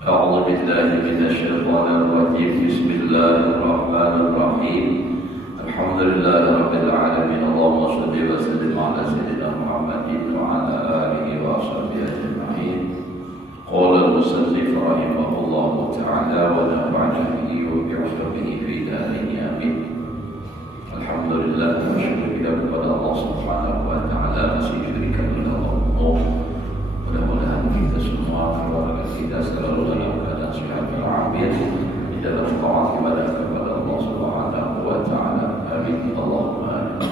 أعوذ بالله من الشيطان الرجيم. بسم الله الرحمن الرحيم. الحمد لله رب العالمين. اللهم صل وسلم على سيدنا محمد وعلى آله وصحبه أجمعين. قال المصنف رحمه الله تعالى ونفعنا به وبعلومه في دارين آمين. الحمد لله وشكر kepada Allah Subhanahu wa taala, masih diberikan oleh Allah. Mudah-mudahan kita semua, keluarga kita selalu dalam keadaan sehat walafiat di dalam taat ibadah kepada Allah Subhanahu wa taala. Amin. Allahumma amin.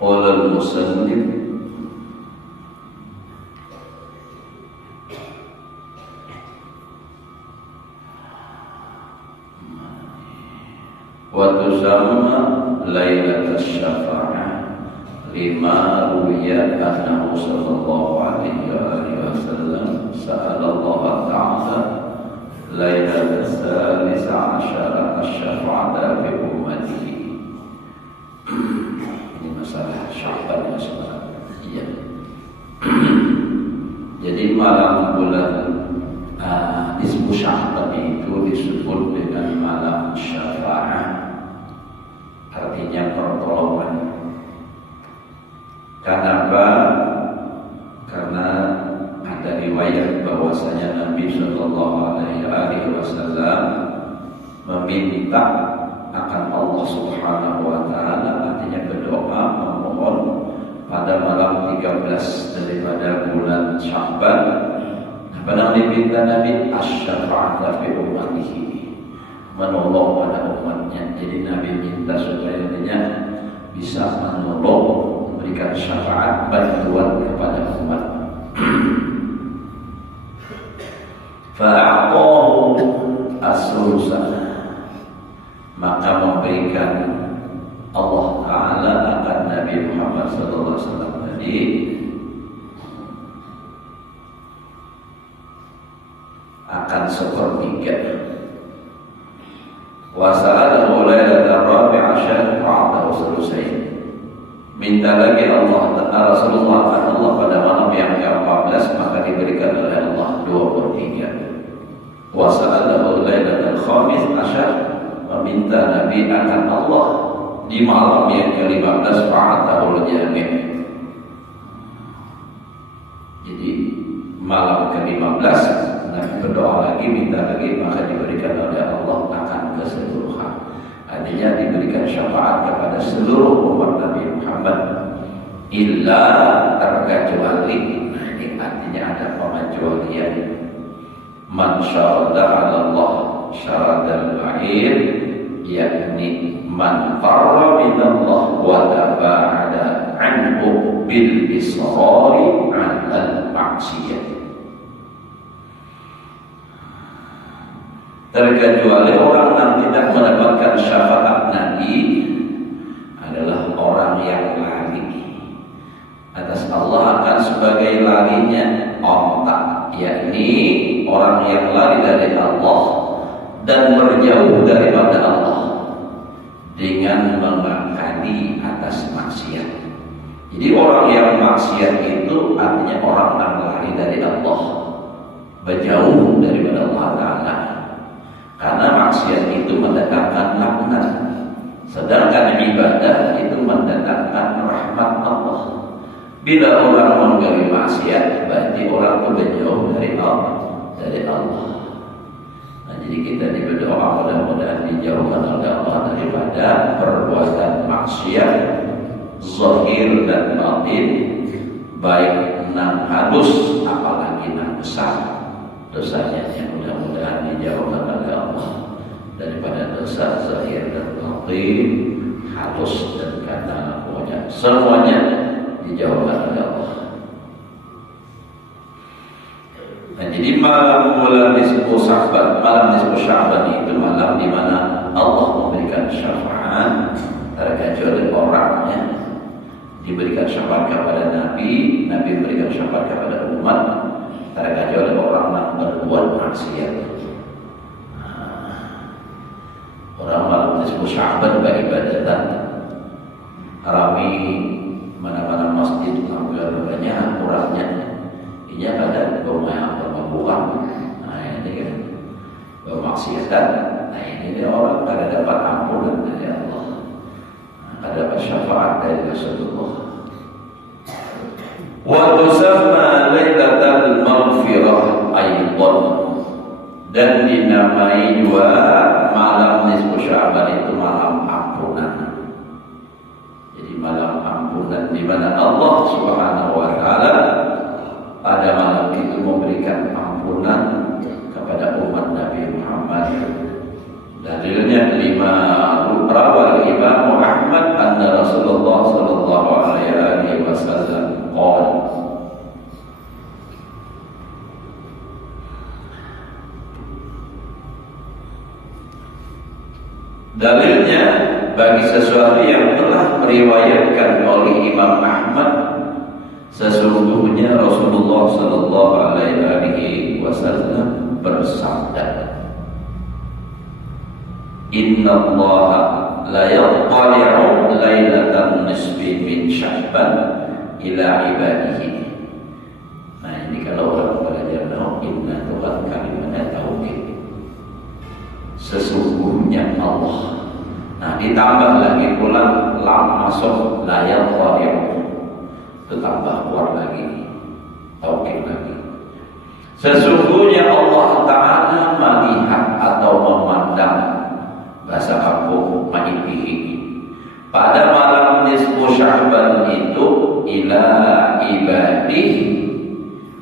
Qala al-musannif wa tusamma lailatul syafa'ah lima ruwiya annahu sallallahu alaihi wasallam sa'ala Allah ta'ala lailatul salisa asyara asy-syafa'ata fi ummatihi. Ini masalah Sya'ban sebenarnya. Iya. Jadi malam bulan nisfu Sya'ban itu disebut dengan malam syafa'ah. Artinya pertolongan. Kenapa? Karena ada riwayat bahwasanya Nabi Shallallahu Alaihi Wasallam meminta akan Allah Subhanahu Wa Taala, artinya berdoa memohon pada malam 13 daripada bulan Sya'ban. Apa yang diminta Nabi? Asy-syafa'ata fi ummatihi, menolong pada umatnya. Jadi Nabi minta supaya dia bisa menolong, memberikan syafaat, bantuan kepada umat. Fa'aqahu as-sulusa, maka memberikan Allah Ta'ala akan Nabi Muhammad SAW tadi akan sepertiga. Wasa'alahu lailatul rabi'ah syafa'atahu selesai. Minta lagi Rasulullah akan Allah pada malam yang ke-14, maka diberikan oleh Allah 2/3. Wasa'alahu lailatul khamis asyar, meminta Nabi akan Allah di malam yang ke-15, fa'atahu jami'. Jadi malam ke-15 Nabi berdoa lagi, minta lagi, maka diberikan oleh Allah akan keseluruhan. Artinya diberikan syafaat kepada seluruh umat Nabi Muhammad, illa terkecuali. Nah, ini artinya ada pengecualian. Man syarada 'ala Allah syaradal ba'ir, yakni man qarra min Allah wa taba'ada anhu bil israri 'ala al-ma'siyah. Terkecuali orang yang tidak mendapatkan syafaat Nabi adalah orang yang lari atas Allah, akan sebagai larinya onta, yakni orang yang lari dari Allah dan berjauh daripada Allah dengan mengakali atas maksiat. Jadi orang yang maksiat itu artinya orang yang lari dari Allah, berjauh daripada Allah Ta'ala. Karena maksiat itu mendatangkan laknat, sedangkan ibadah itu mendatangkan rahmat Allah. Bila orang mengganggu maksiat, berarti orang itu berjauh dari Allah. Nah, jadi kita berdoa mudah-mudahan dijauhkan oleh Allah daripada perbuatan maksiat zahir dan batin, baik nang halus apalagi nang besar. Dosanya yang mudah-mudahan dijauhkan oleh Allah daripada dosa zahir dan batin, halus dan kata, pokoknya semuanya dijauhkan oleh Allah. Nah, jadi malam bulan nisfu Sya'ban, malam nisfu Sya'ban itu malam di mana Allah memberikan syafaat terkecuali orangnya, diberikan syafaat kepada Nabi, Nabi memberikan syafaat kepada umat, terkecuali orang yang berbuat maksiat. Orang malam nisfu Sya'ban beribadatan, rami mana-mana masjid alhamdulillah banyak orangnya. Ini ada pemabuk-mabukan, nah ini kan bermaksiatan. Nah ini orang kada dapat ampunan dari Allah, kada dapat syafaat dari Rasulullah. Wa tusamma lailatul maghfirah aidan, dan dinamai juga malam nisfu Sya'ban itu malam ampunan. Jadi malam ampunan di mana Allah Subhanahu wa taala pada malam itu memberikan ampunan kepada umat Nabi Muhammad. Dalilnya lima rawal Imam Ahmad anna Rasulullah sallallahu alaihi wasallam qala, dalilnya bagi sesuatu yang telah meriwayatkan oleh Imam Ahmad, sesungguhnya Rasulullah sallallahu alaihi wasallam bersabda, Inna Allah la yattali'u lailatan nisfi min Sya'ban ila ibadihi. Nah ini kalau orang belajar nahu, inna Tuhan kalimatnya tauhid, sesungguhnya Allah. Nah ditambah lagi pula lam masuk la yattali'u, tambah kuat lagi, tauhid lagi. Sesungguhnya Allah Ta'ala melihat atau memandang, bahasa kampung ma'ibih, pada malam nisfu Sya'ban itu ila ibadih,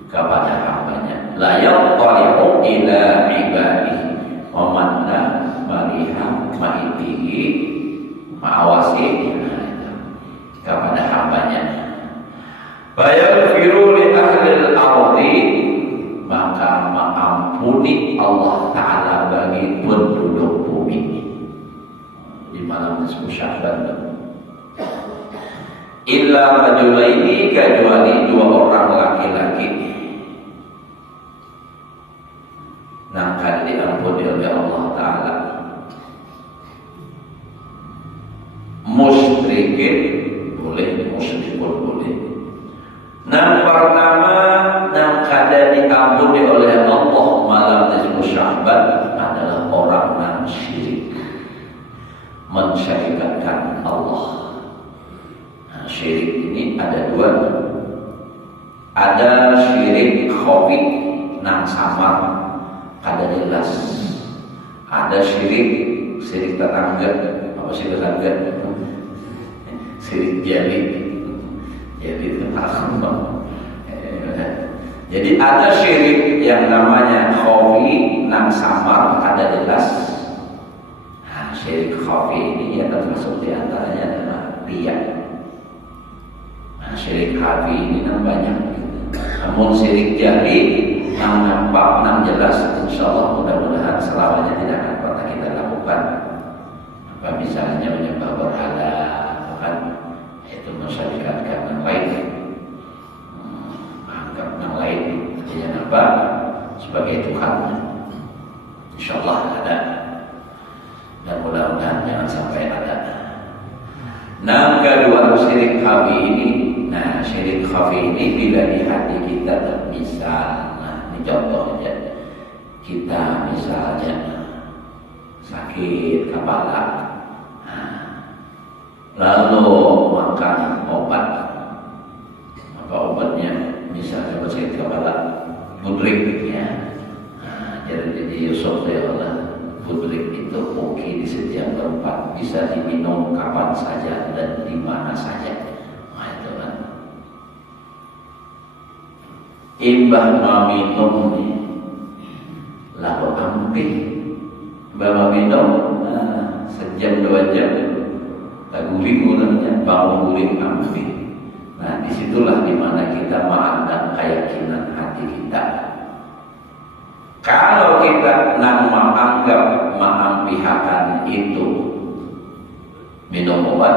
kepada hambanya. La yattali'u ila ibadih, memandang, melihat, ma'ibih, ma'awasi kepada hambanya. Fayaghfiru li ahlil ardi, maka mengampuni Allah Ta'ala bagi penduduk bumi di malam nisfu Sya'ban. Illa rajulaini, kecuali dua orang laki-laki, nah akan diampuni oleh Allah Ta'ala. Musyrikin boleh, musyrikun boleh. Yang pertama yang kada diampuni oleh Allah malam nisfu Sya'ban adalah orang yang syirik, mensyirikkan Allah. Nah, syirik ini ada dua. Ada syirik khafi, nang samar, kada jelas. Ada syirik tetangga, apa sih tetangga? Syirik jali. Jadi itu haram. Jadi ada syirik yang namanya khafi, nang samar, ada jelas. Nah, syirik khafi ini yang termasuk diantaranya adalah riya. Nah, syirik khafi ini nang banyak. Namun syirik jali, nang nampak, nang jelas, insya Allah mudah-mudahan selamanya tidak akan pernah kita lakukan. Apa misalnya menyembah berhala, kan? Itu mensyariatkan yang lain, anggap yang lain dengan apa sebagai Tuhan. Insyaallah ada. Dan mudah-mudahan jangan sampai ada. Nah, kedua syirik khafi ini. Nah, syirik khafi ini bila di hati kita termisal. Nah, ini contohnya. Kita misalnya sakit kepala, lalu makan obat, apa obatnya? Misalnya sakit kepala, budrik ya. Jadi Yusuf ya Allah, budrik itu oke di setiap tempat, bisa diminum kapan saja dan di mana saja. Nah, itu kan. Imbah minum nih, lalu ampih, bawa minum, sejam 2 jam, tak guling mulanya, bangun guling ampih. Nah, disitulah dimana kita mengandang keyakinan hati kita. Kalau kita menganggap mengampihakan itu minum obat,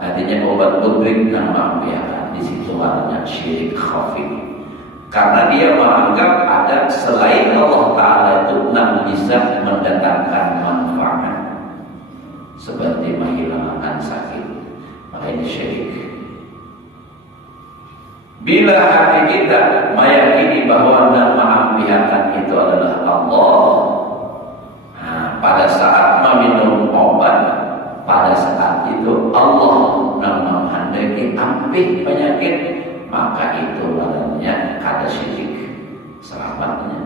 artinya obat budrik dan mengampihakan, di situ adanya syirik khafi. Karena dia menganggap ada selain Allah Ta'ala itu yang bisa mendatangkan manfaat, seperti menghilangkan sakit. Maka ini syirik. Bila hati kita meyakini bahwa yang mengampihakan itu adalah Allah, nah, pada saat meminum obat, pada saat itu Allah yang menghendaki ampih penyakit, maka itu namanya kata syirik selamatnya.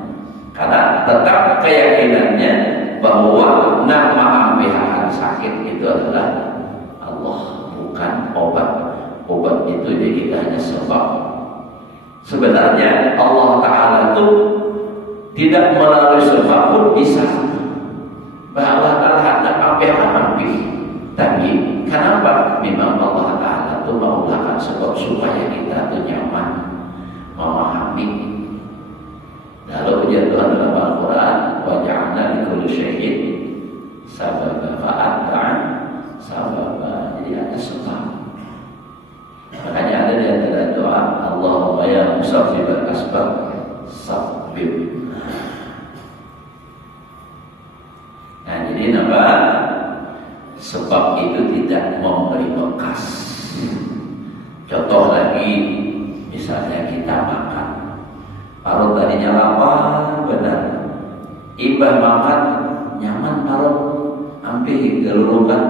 Karena tetap keyakinannya bahwa yang mengampihakan sakit itu adalah Allah, bukan obat. Obat itu jadi hanya sebab. Sebenarnya Allah Ta'ala itu tidak melalui sebab pun bisa. Bahwa Allah Ta'ala hendak ampih. Tapi kenapa? Memang Allah Ta'ala itu menggunakan sebab supaya kita itu nyaman memahami. Lalu Tuhan dalam Al-Quran, wa ja'alna likulli syai'in sababa fa'atba'an sababa. Jadi ada sebab. Makanya ada di antara doa, Allahumma ya musabbibal asbab sabbib. Nah, jadi nama sebab itu tidak memberi bekas. Contoh lagi, misalnya kita makan, perut tadinya lapar benar, imbah makan nyaman perut, hampir gelulukan,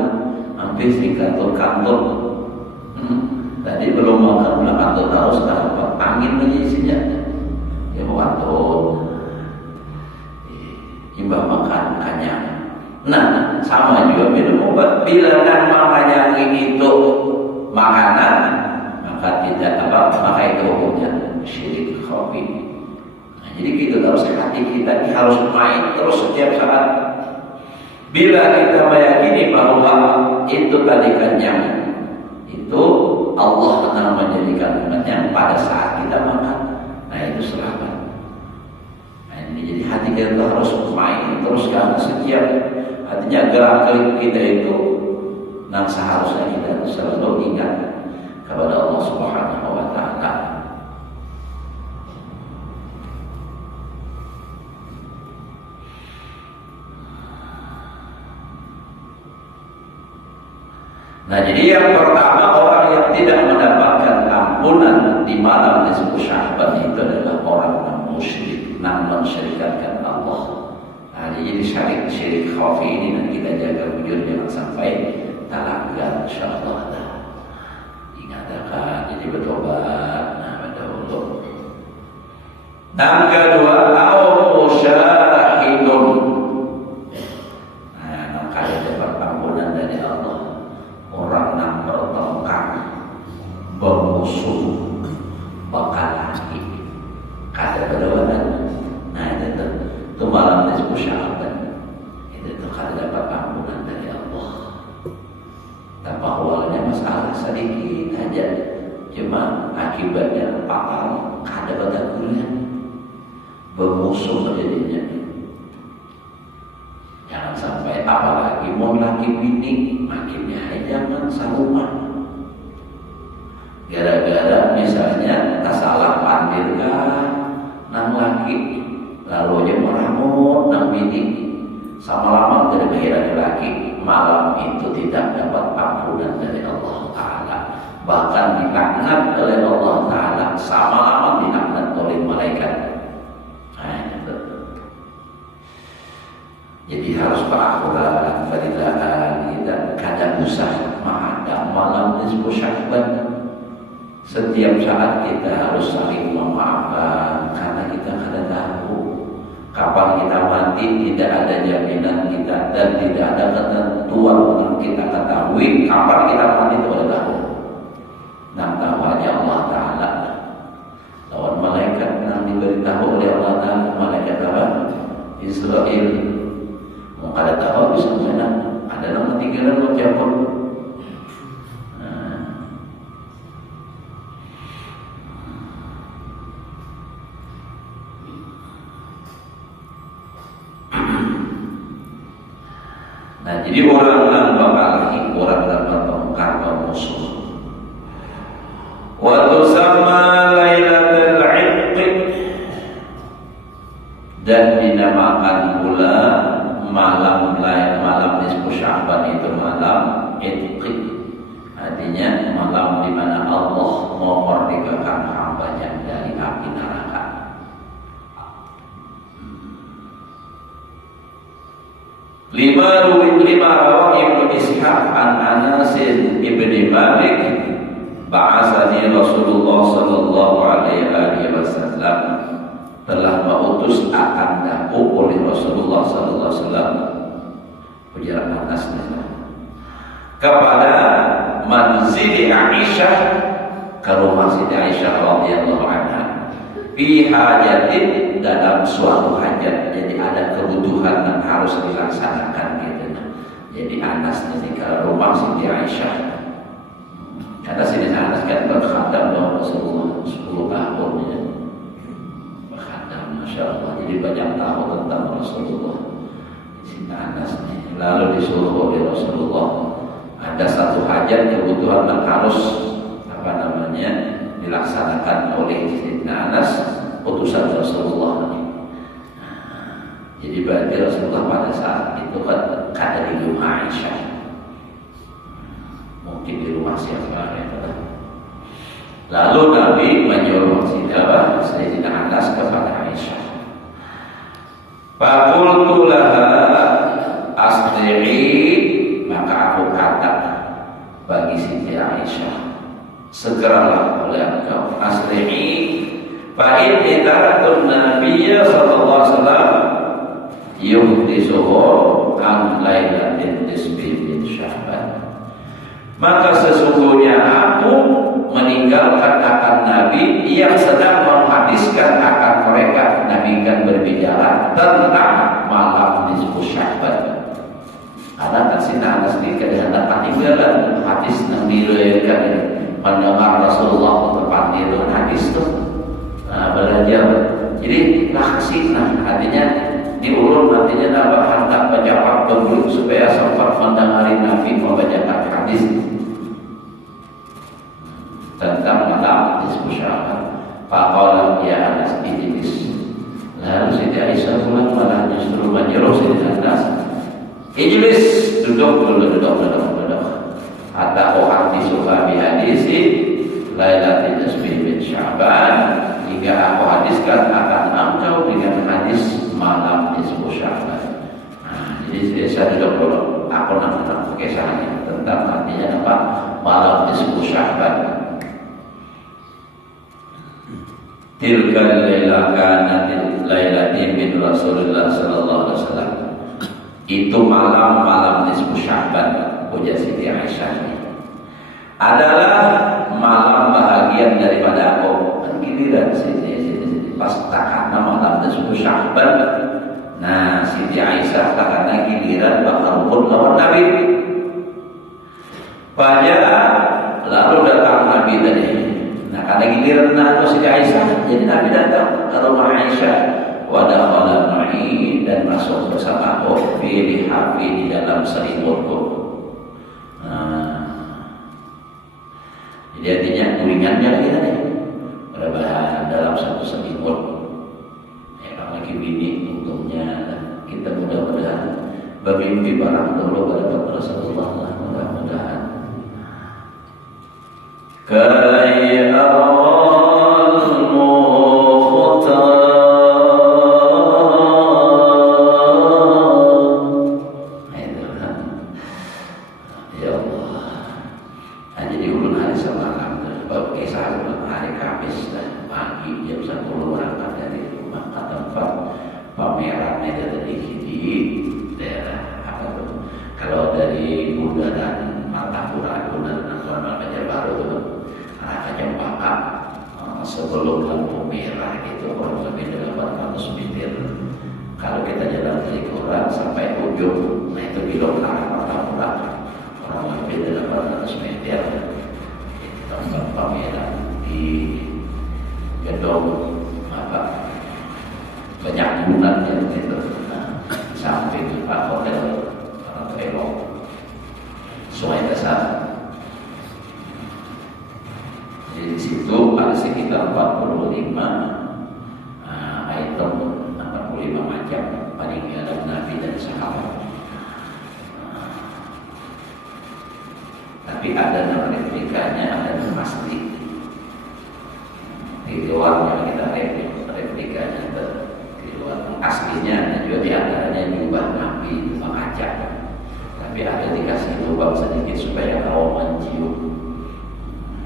hampir di kantor-kantor. Tadi belum makan kantor tahu sekarang angin aja isinya, ya kantor, imbah makan kenyang. Nah, sama juga minum obat. Bila namanya itu makanan, maka tidak maka itu hukumnya syirik khafi. Nah, jadi kita harus hati kita ini harus main terus setiap saat. Bila kita meyakini bahwa itu tadi kenyang, itu Allah akan menjadikan kenyang pada saat kita makan. Nah, itu selamat. Nah, ini jadi hati kita harus main terus karena setiap artinya gerak-gerik kita itu yang seharusnya kita selalu ingat kepada Allah Subhanahu wa Ta'ala. Nah, jadi yang pertama, orang yang tidak mendapatkan ampunan di malam disebut Sya'ban itu adalah orang yang musyrik, yang mensyirikkan Allah. Nah, jadi syirik khafi ini dan kita jaga bujur jangan sampai terlanggar, insyaallah. Ingatkan, jadi bertobat. Nah, betul. Dan kedua, syahidun. Nah, kalau dapat ampunan dari Allah, orang yang bertengkar, bermusuh, bakal lagi, kada berlawanan. Nah, itu malam disebut Sya'ban. Itu kada dapat ampunan dari Allah. Tanpa awalnya masalah sedikit aja, cuma akibatnya pakal kada batagulan, bermusuh jadinya. Jangan sampai apalagi mau laki bini makinnya jangan sarungan. Gara-gara misalnya salah pandirkan nang laki, lalu aja meramut nang bini, Sama-lama dari bayi laki, malam itu tidak dapat ampunan dari Allah Ta'ala. Bahkan dilaknat oleh Allah Ta'ala, sama-lama dilaknat oleh malaikat. Jadi harus berakhurat, beribadah, dan kadang usah menghadap malam nisfu Sya'ban. Setiap saat kita harus saling memaafkan, karena kita tidak tahu kapan kita mati. Tidak ada jaminan kita, dan tidak ada ketentuan untuk kita ketahui kapan kita mati itu ada tahu. Nah, tahu hanya Allah Ta'ala. Lawan malaikat yang diberitahu oleh Allah Ta'ala, malaikat apa? Israel. Mau kada tahu bisa mana? Ada nama tinggalan mau cabut. Nah, jadi orang yang bakal orang yang bertengkar musuh. Wa tusamma lailatul 'idq, dan dinamakan pula malam nisfu Sya'ban itu malam 'idq. Artinya malam di mana Allah memerdekakan hamba-Nya dari api neraka. Lima rawah Ibnu Ishaq an Anas ibni Malik ba'asani Rasulullah sallallahu alaihi wasallam, telah mengutus akan aku oleh Rasulullah sallallahu alaihi wasallam, ujar Anas, kepada manzil Aisyah, ke rumah Siti Aisyah radhiyallahu anha, fi hajatin, dalam suatu hajat. Jadi ada kebutuhan yang harus dilaksanakan gitu. Jadi Anas ini ke rumah Siti Aisyah, karena Siti Anas kan berkhadam dengan Rasulullah 10 tahun ya. Berkhadam, Masya Allah. Jadi banyak tahu tentang Rasulullah Siti Anas ini. Lalu disuruh oleh Rasulullah, ada satu hajat kebutuhan yang harus dilaksanakan oleh Siti Anas, utusan Rasulullah. Jadi berarti Rasulullah pada saat itu kan ada di rumah Aisyah, mungkin di rumah siapa ya. Lalu Nabi menyuruh Sayyidina Anas kepada Aisyah. Faqultu laha asdi'i, maka aku kata bagi Siti Aisyah, segeralah oleh engkau, asdi'i fa inni taraktu Nabiyya sallallahu alaihi wasallam yuhdisuhu an lailatin nisfi min Sya'ban. Maka sesungguhnya aku meninggalkan akan Nabi yang sedang menghadiskan akan mereka. Nabi kan berbicara tentang malam nisfu Sya'ban. Karena Sina Anas ini kadang-kadang peninggalan hadis yang diriwayatkan mendengar Rasulullah tempat itu hadis itu belajar. Jadi laksina artinya diurut, artinya nambah hantar pejabat penduduk supaya sempat mendengari Nabi membacakan hadis tentang malam nisfu Sya'ban. Faqala ya Anas ijlis. Lalu Siti Aisyah pulang malah justru menyuruh Siti Anas, ijlis, duduk. Hatta uhaditsu bi hadisi lailatin nisfi min Sya'ban, hingga aku hadiskan akan engkau dengan hadis malam nisfu Sya'ban. Jadi saya duduk dulu, aku nak kisahnya tentang artinya apa malam nisfu Sya'ban. Tilkal laila kanat lailatin min Rasulullah sallallahu alaihi wasallam. Itu malam nisfu Sya'ban, puja Siti Aisyah, adalah malam bahagian daripada aku. Giliran Siti pas takana malam nisfu Sya'ban. Nah, Siti Aisyah takana giliran bakal pun lawan Nabi. Lalu datang Nabi tadi. Nah, karena giliran aku Siti Aisyah, jadi Nabi datang ke rumah Aisyah, wa dakhala ma'i, dan masuk bersama aku fi lihafi, di dalam selimutku. Jadi artinya turingannya kita nih berbahan dalam satu selimut. Kalau lagi bini untungnya kita mudah-mudahan bermimpi barang dulu pada Rasulullah, mudah-mudahan. Pameran media televisi daerah apa tuh? Kalau dari Bundaran Martapura, Bundaran Banjarbaru itu arah Cempaka sebelum lampu merah itu kurang lebih 800 meter. Kalau kita jalan dari Koran sampai ujung, nah itu belok ke arah Martapura kurang lebih 800 meter. Itu tempat pameran di gedung apa? Banyak bulan yang itu samping Pak Hotel Elok Sungai Dasar. Jadi di situ ada sekitar 45 item, 45 macam peninggalan Nabi dan sahabat. Tapi ada nama replikanya, ada nama asli. Di luarnya kita replikanya aslinya ada juga diantaranya jubah Nabi mengajak, tapi ada dikasih lubang sedikit supaya bau mencium.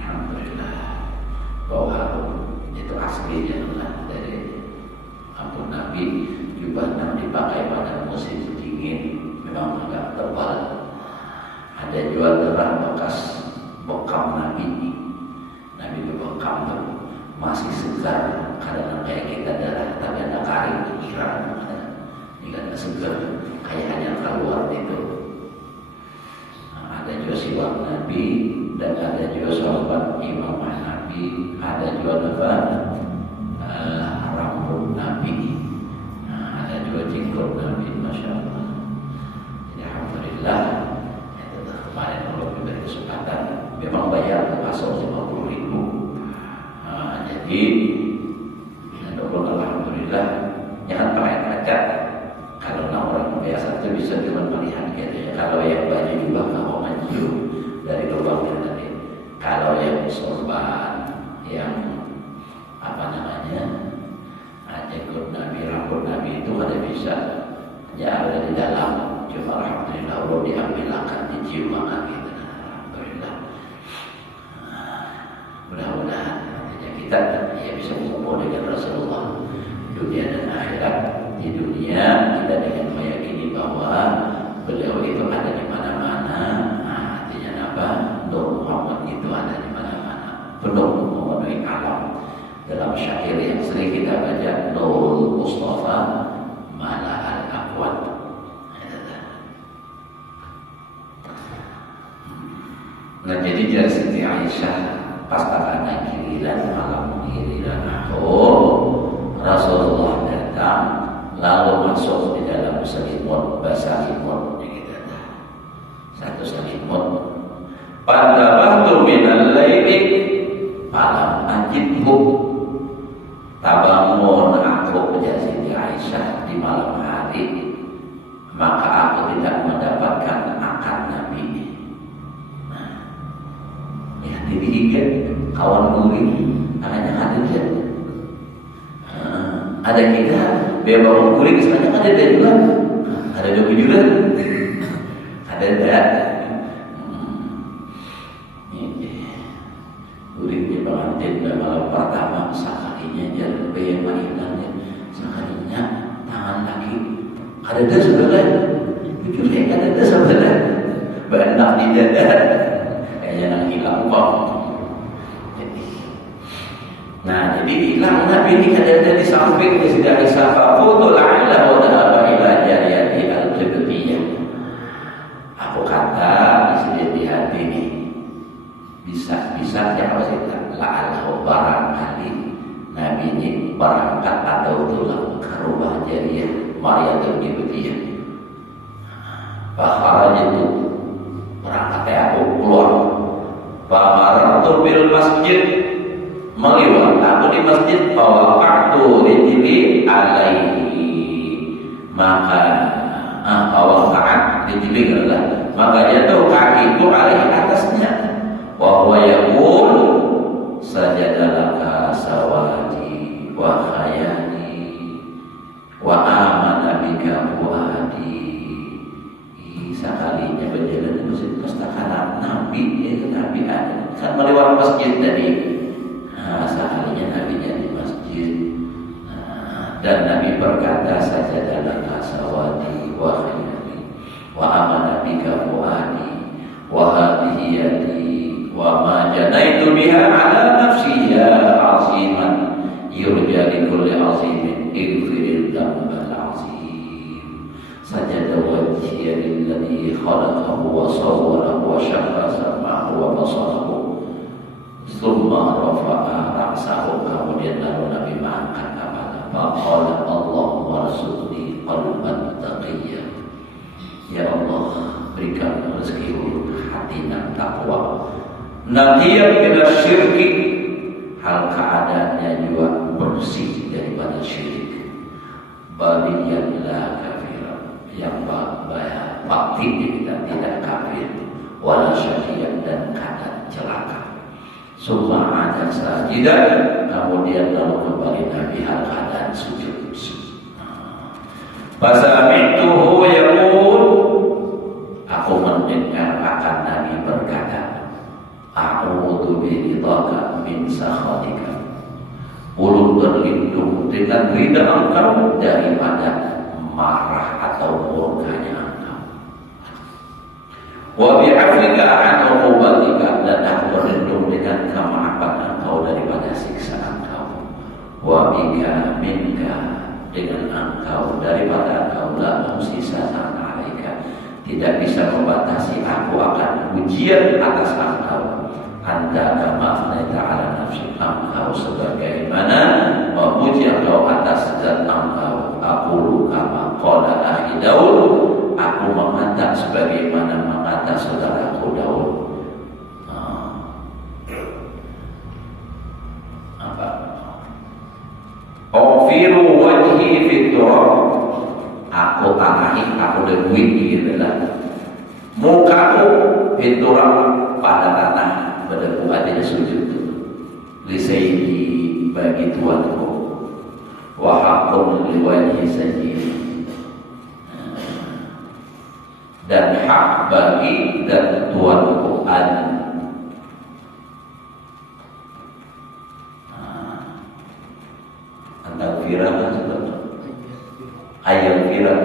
Alhamdulillah, bau harum itu aslinya lah dari ampun Nabi. Jubah Nabi dipakai pada musim dingin, memang agak tebal. Ada juga darah bekas bekam Nabi berbekam masih segar. Kadang kayak kita darah tapi ada kari pikiran, ini kan segar kayak hanya keluar itu. Ada juga siwak Nabi dan ada juga sahabat imamah Nabi, ada juga rambut Nabi, ada juga jenggot Nabi, masya Allah. Jadi alhamdulillah itu kemarin kalau diberi kesempatan memang bayar masuk 50.000. Jadi alhamdulillah, jangan pakai kaca. Kalau orang biasa itu bisa cuma melihat gitu ya. Kalau yang baju juga mau maju dari lubang tadi. Kalau yang sorban, yang apa namanya, jenggot Nabi, rambut Nabi itu ada bisa ya ada di dalam. Cuma alhamdulillah Allah diambil akan dicium akan gitu. Alhamdulillah. Mudah-mudahan kita ya bisa berkumpul dengan Rasulullah dunia dan akhirat. Di dunia kita dengan meyakini bahwa beliau itu ada di mana-mana. Artinya apa? Nur Muhammad itu ada di mana-mana, penuh memenuhi alam. Dalam syair yang sering kita baca, Nurul Mustafa Mala al-Aqwat. Nah jadi dari Siti Aisyah pas tangan giliran malam giliran Rasulullah datang lalu masuk di dalam selimut basalimut gitu. Satu selimut. Pada waktu minal laili malam ajibku tabangun aku menjadi Aisyah di malam hari, maka aku tidak mendapatkan akan Nabi. Ya diberikan kawan guling makanya hadir. Ada kita bebas guling sebenarnya ada dari juga, ada juga, ada dah. Guling di pengantin dan malam pertama sekalinya dia lebih mainannya, sekalinya tangan lagi ada dah sebelah, jujur ada dah sebelah, benak di dada, kayaknya nak hilang kok. Nah, jadi hilang Nabi ini ada di samping di sedang disapa foto la'alla wa dhaba ila jariyati al-qibtiyah. Aku kata di hati ini bisa ya kita la'alla barangkali Nabi ini berangkat atau tulang ke rumah jariyah Maria al-Qibtiyah. Bahkan itu berangkat aku keluar. Baharatu bil masjid, meliwat aku di masjid, bahwa waktu rijli alaihi, maka bawah kanan ditilik adalah maka jatuh kaki itu alih atasnya. Wa huwa yaqul sajadalaka sawati wa khayani wa amana bika fuadi. Sekalinya berjalan di masjid Mustakharat Nabi, yaitu Nabi ada kan melewati masjid tadi. Sekalinya Nabi di masjid, dan Nabi berkata sajadalaka sawati wa khayani wa amana bika fuadi wa hadhihi yadi wa ma janaitu biha ala nafsi ya aziman yurja li kulli azimin ighfiril dhanbal azim. Sajada wajhiya lilladhi khalaqahu wa sawwarahu wa syaqqa sam'ahu wa basarahu thumma rafa'a ra'sahu. Kemudian lalu Nabi mengangkat kepala, faqala Allahumma rzuqni qalban taqiyya. Ya Allah, berikan rezeki hati yang takwa, naqiyan minasyirki, hal keadaannya juga bersih daripada syirik, bariyan la kafiran, yang bakti dan tidak kafir, wala syaqiyan dan kadang celaka. Summa ada sajidan, kemudian lalu kembali Nabi hal keadaan sujud. Fasami'tuhu yaqul, aku mendengar akan Nabi berkata, a'udzu biridhaka min sakhatika, ulun berlindung dengan ridha engkau daripada marah atau murkanya engkau. Wa bi'afwika an uqubatika, dan aku berlindung dengan kemaafan engkau daripada siksa engkau. Wa bika minka, dengan engkau daripada engkau la musisatan alaika, tidak bisa membatasi aku akan ujian atas engkau. Anta kama afnaita ala nafsi, engkau sebagaimana memuji engkau atas zat engkau. Aku kama qala akhi Daud, aku mengatakan sebagaimana mengata saudaraku Daud. Ofiru wajhi fiturab, aku tanahi, aku debuin adalah mukaku fiturab, pada tanah, berdebu artinya sujud. Lisaini, bagi Tuhanku, wa haqqun liwajhi sayyid, dan hak bagi dan Tuhanku an. Firah ayam firah,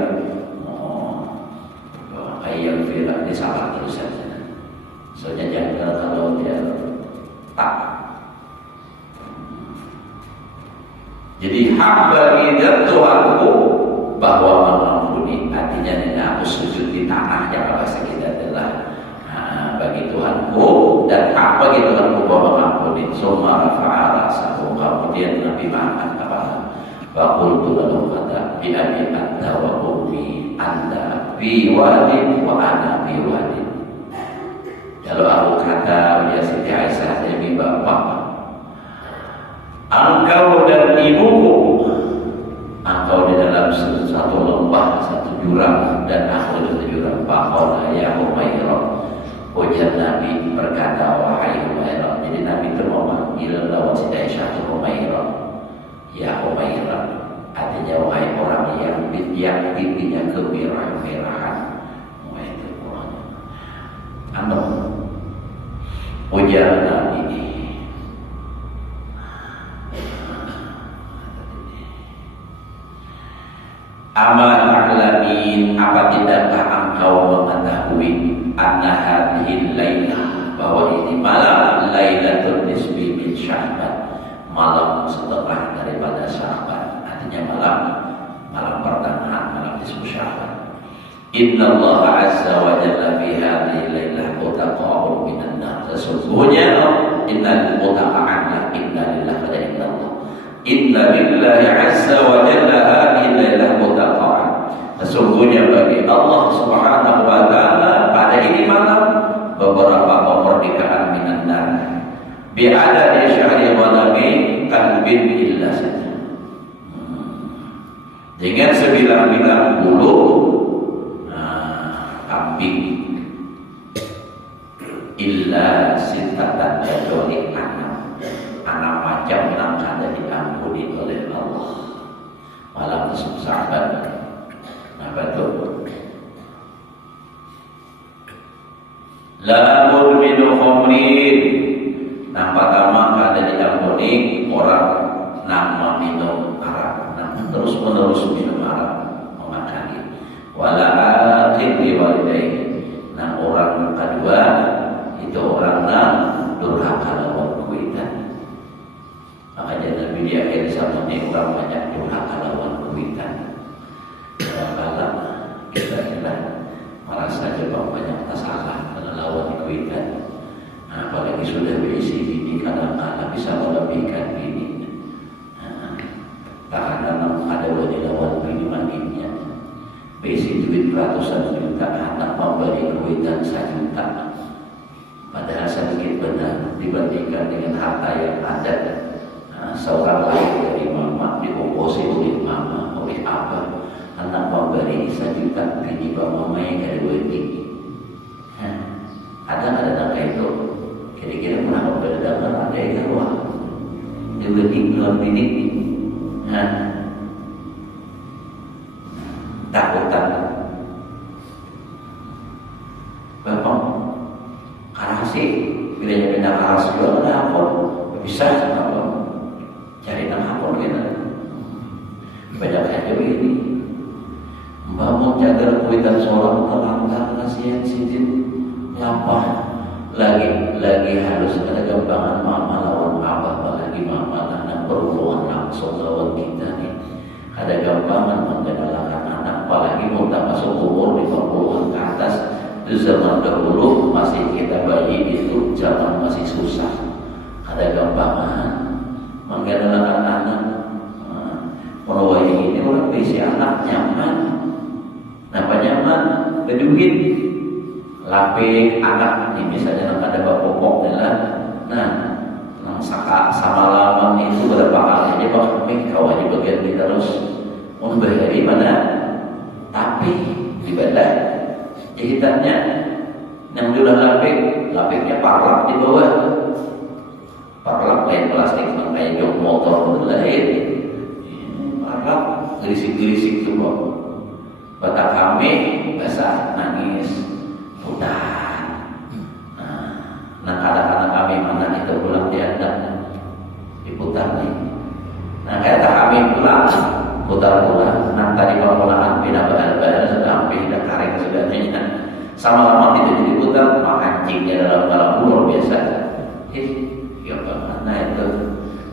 ayam firah ini salah tulisannya. Soalnya jangan kalau dia tak. Jadi hak bagi dan Tuhanku bahwa mengampuni, artinya ini aku sujud di tanah yang bahasa kita adalah bagi Tuhanku, dan hak bagi Tuhanku bahwa mengampuni. Summa rafa'a ra'sahu, kemudian Nabi mengangkat kepala. Faqultu, lalu kata, bi abi anta wa ummi anta fi wadin wa ana fi wadin. Lalu aku kata, ya Siti Aisyah, demi bapak, engkau dan ibuku, engkau di dalam satu lembah, satu jurang, dan aku di satu jurang. Faqala ya Humairah, ujar Nabi berkata, wahai Humairah. Jadi Nabi itu memanggil lawan Siti Aisyah itu Humairah. Ya Humairah, artinya wahai orang yang pipinya kemerah-merahan. Wah, itu orangnya. Ujar Nabi, ama ta'lamin, apa tidakkah engkau mengetahui, anna hadhil lailah, bahwa ini malam, lailatul nisbi min Sya'ban, malam setelah daripada Sya'ban, artinya malam pertengahan, malam nisfu Sya'ban. Inna Allah azza wa jalla fi hadhihi lailah mutaqa'un minan nar, sesungguhnya innal mutaqa'an, inna lillahi wa inna Allah, inna lillahi azza wa jalla hadhihi lailah mutaqa'an, sesungguhnya bagi Allah subhanahu wa ta'ala pada ini malam beberapa kemerdekaan minan nar, bi'ada di syahri ghanami kalbin illa saja, dengan 99 sahabat. Apa itu? La mudminu khamrin. Nah pertama kada diampuni orang nama minum arak, nah terus menerus minum arak memakani. Wala aqil liwalidayhi. Nah orang kedua itu orang yang durhaka lawan kuitan. Makanya Nabi di akhir zaman ini orang banyak durhaka lawan kuitan. Kadang-kadang kita merasa jebak banyak salah karena lawan kuitan. Nah, apalagi sudah berisi ini kadang-kadang bisa melebihkan ini. Kadang-kadang ada lawan ini mandinya. Berisi duit ratusan juta, anak memberi kuitan 1 juta. Padahal sedikit benar dibandingkan dengan harta yang ada. Nah, seorang lahir dari mama dikoposi oleh mama, oleh abah. Anak memberi 1 juta, bini mama yang dari wedding. Ada tangga itu. Kira-kira pernah berbeda ada yang keluar. Di wedding luar bini. Takutan. Bapak karasi, bila jadi pindah karasi juga ada apa? Bisa apa? Cari apa kita? Banyak aja begini. Mbak mau jaga kuitan sholat terlantar kasihan sidin ngapa? Lagi harus ada gampangan mama lawan abah, apalagi mama anak berhubungan langsung lawan kita nih. Ada gampangan mengendalikan anak, apalagi mau tak masuk umur 50-an ke atas. Itu zaman dahulu masih kita bayi itu zaman masih susah. Ada gampangan mengendalikan anak. Kalau ini orang bisi anak nyaman. Napa nyaman? Berduit. Lapik anak ini misalnya ada bapak-bapak nah sama lama itu berapa kali aja kami kawannya bagian ini terus memberi mana tapi di badan jahitannya yang sudah lapiknya parlak di bawah, parlak lain plastik kayak jok motor lain parlak gerisik-gerisik tuh batak kami basah nangis putar. Nah kadang-kadang kami mana itu pulang diandang diputar nih. Nah kata kami pulang putar-putar. Nah tadi pemulangan pindah badal sudah pindah karing sebagainya. Sama lama itu diputar mancingnya dalam pulau biasa. Ya mana itu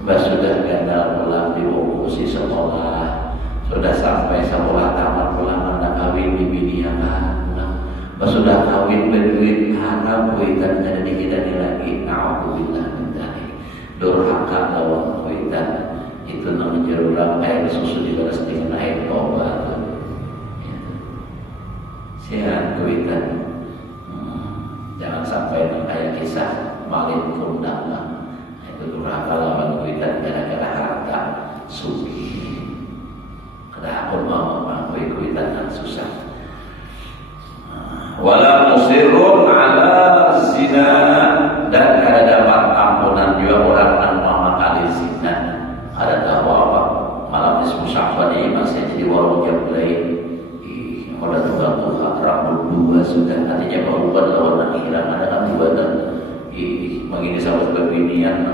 mbak sudah gandal pulang di si sekolah sudah sampai sekolah tamat pulang anak kawin bini anak. Pas sudah kawin berduit haram kuitan ada di kita lagi. Alhamdulillah minta durhaka lawan kuitan itu namanya jerulang air susu dibalas dengan air toba. Sehat kuitan. Jangan sampai kayak kisah malin kundang. Itu durhaka lawan kuitan gara-gara harta suki. Kada aku mau kuitan dan susah. Wala musirun ala zina dan kada dapat ampunan juga orang yang mama kali zina. Ada tahu apa malam ismu syafan ini masih jadi warung jam lain. Pada Tuhan rambut dua sudah artinya berubah lawan akhirat ada perbuatan. Begini sahabat kebinian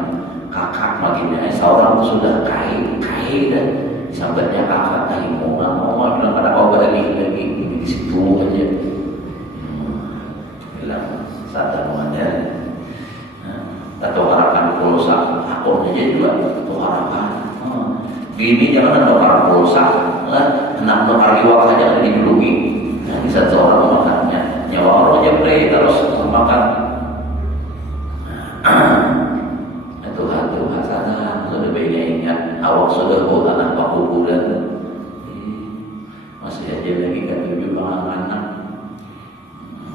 kakak makinnya seorang sudah kai dan sahabatnya kakak tadi mau bilang ada obat lagi di situ aja. Sadar mengenai atau harapan pulsa akurnya juga atau harapan bini jangan ada orang pulsa enak berkaliwak saja didulugi nah bisa seorang makannya nyawa orang aja play terus makan Tuhan sadar sudah banyak ingat awak sudah buat anak pakuburan masih aja lagi kan tujuh anak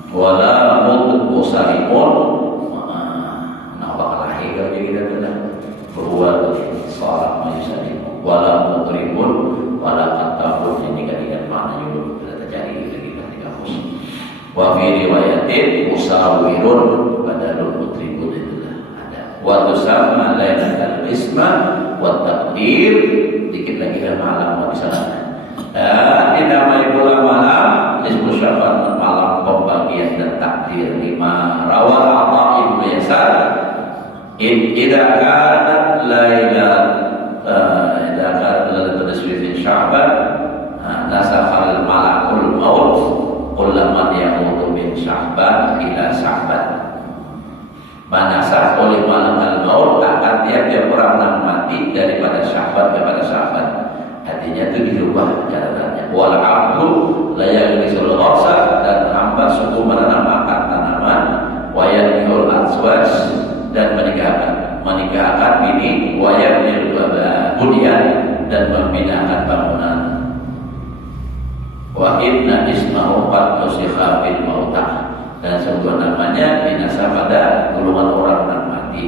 wala musarimun nah bakal lahir kalau kita sudah berbuat seorang manusia wala mutrimun wala katabun ini kan mana juga bisa terjadi lagi di kamus wa fi riwayatin musawirun badalul mutrimun itu ada wa tusamma lailatul isma wa taqdir dikit lagi dan malam di sana Dinamai pula malam nisfu Sya'ban, malam pembagian dan takdir. Lima rawal Atha ibnu Yasar idza kanat laila idza kanat lailatul nisfi Sya'ban nasakhal malakul maut kullaman yamutu min Sya'ban ila Sya'ban. Manasah oleh malakul maut akan tiap-tiap orang yang mati daripada Sya'ban kepada Sya'ban. Artinya itu dirubah catatannya. Wal abdu la yaghrisul ghasa, dan hamba sungguh menanamkan tanaman, wa yanhul azwaj, dan menikahkan bini, wa yabnil bunyan, dan membinakan bangunan. Wa inna ismahu qad nusikha bil mautah, dan sungguh namanya binasa pada golongan orang yang mati.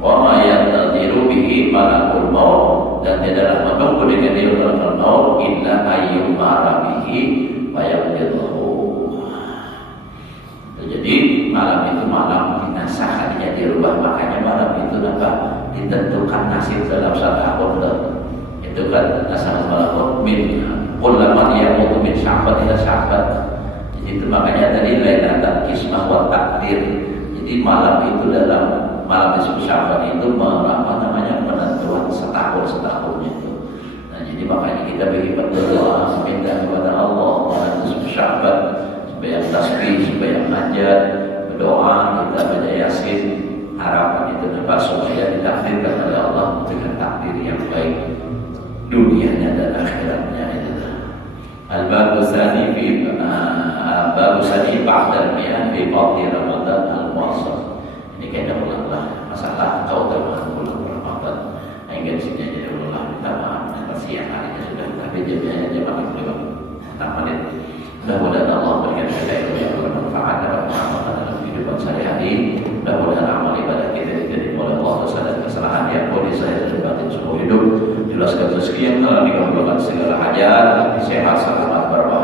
Wa ma yantadiru bihi malakul maut, dan tidaklah menunggu dengan dia malakul maut illa ayyum marabihi wa yaqdiruhu. Jadi malam itu malam binasa, hanya dirubah. Makanya malam itu ditentukan nasib dalam satu tahun. Itu kan nasab malakul min kullaman yamutu min Sya'ban ila Sya'ban. Jadi itu makanya tadi lailatul qismah wa takdir. Jadi malam itu dalam malam nisfu Sya'ban itu penentuan setahunnya itu. Nah, jadi makanya kita berdoa minta kepada Allah malam nisfu Sya'ban, supaya tasbih, supaya hajat, berdoa, kita baca Yasin, harapan itu dapat supaya ditakdirkan oleh Allah dengan takdir yang baik dunianya dan akhiratnya. Itu al-babu tsani fi babu tsani ba'da al-mi'ah fi fadli Ramadan al-mu'assar. Ini kaidah ulama masalah keutamaan bulan Ramadan. Hingga di sini aja ulama minta maaf karena siang harinya sudah, tapi jamnya jam 6 menit. Mudah-mudahan Allah berikan kita ilmu yang bermanfaat dan bermanfaat dalam kehidupan sehari-hari. Mudah-mudahan amal ibadah kita diterima oleh Allah, dosa dan kesalahan yang boleh saya dan batin seumur hidup. Jelaskan rezeki yang telah dikabulkan segala hajat, sehat, selamat, berbahagia.